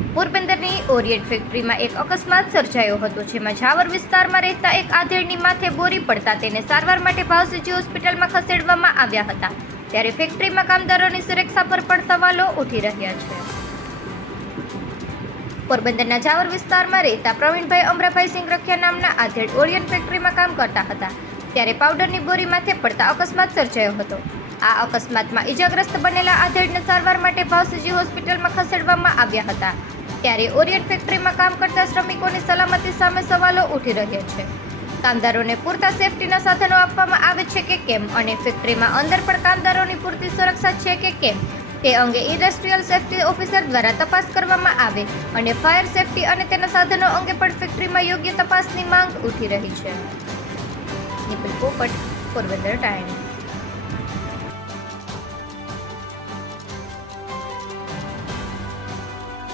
પોરબંદરની ઓરિયન્ટ ફેક્ટરીમાં એક અકસ્માત સર્જાયો હતો, જેમાં ઝાવર વિસ્તારમાં રહેતા એક આધેડની માથે બોરી પડતા તેને સારવાર માટે ભાવસીજી હોસ્પિટલમાં ખસેડવામાં આવ્યા હતા. ત્યારે ફેક્ટરીમાં કામદારોની સુરક્ષા પર પણ સવાલો ઉઠી રહ્યા છે. પોરબંદરના ઝાવર વિસ્તારમાં રહેતા પ્રવીણભાઈ અમરાભાઈ સિંહ રખિયા નામના આધેડ ઓરિયન્ટ ફેક્ટરીમાં કામ કરતા હતા, ત્યારે પાવડરની બોરી માથે પડતા અકસ્માત સર્જાયો હતો. આ અકસ્માતમાં ઇજાગ્રસ્ત બનેલા આધેડને સારવાર માટે ભાવસીજી હોસ્પિટલમાં ખસેડવામાં આવ્યા હતા. ત્યારે ઓરિયન્ટ ફેક્ટરીમાં કામ કરતા શ્રમિકોની સલામતી સામે સવાલો ઉઠી રહ્યા છે. કામદારોને પૂરતા સેફટીના સાધનો આપવામાં આવે છે કે કેમ અને ફેક્ટરીમાં અંદર પણ કામદારોની પૂરતી સુરક્ષા છે કે કેમ? તે અંગે ઇન્ડસ્ટ્રીયલ સેફટી ઓફિસર દ્વારા તપાસ કરવામાં આવે અને ફાયર સેફટી અને તેના સાધનો અંગે પણ ફેક્ટરીમાં યોગ્ય તપાસની માંગ ઉઠી રહી છે. નિપુલ પોપટ, પોરબંદર ટાઈમ્સ.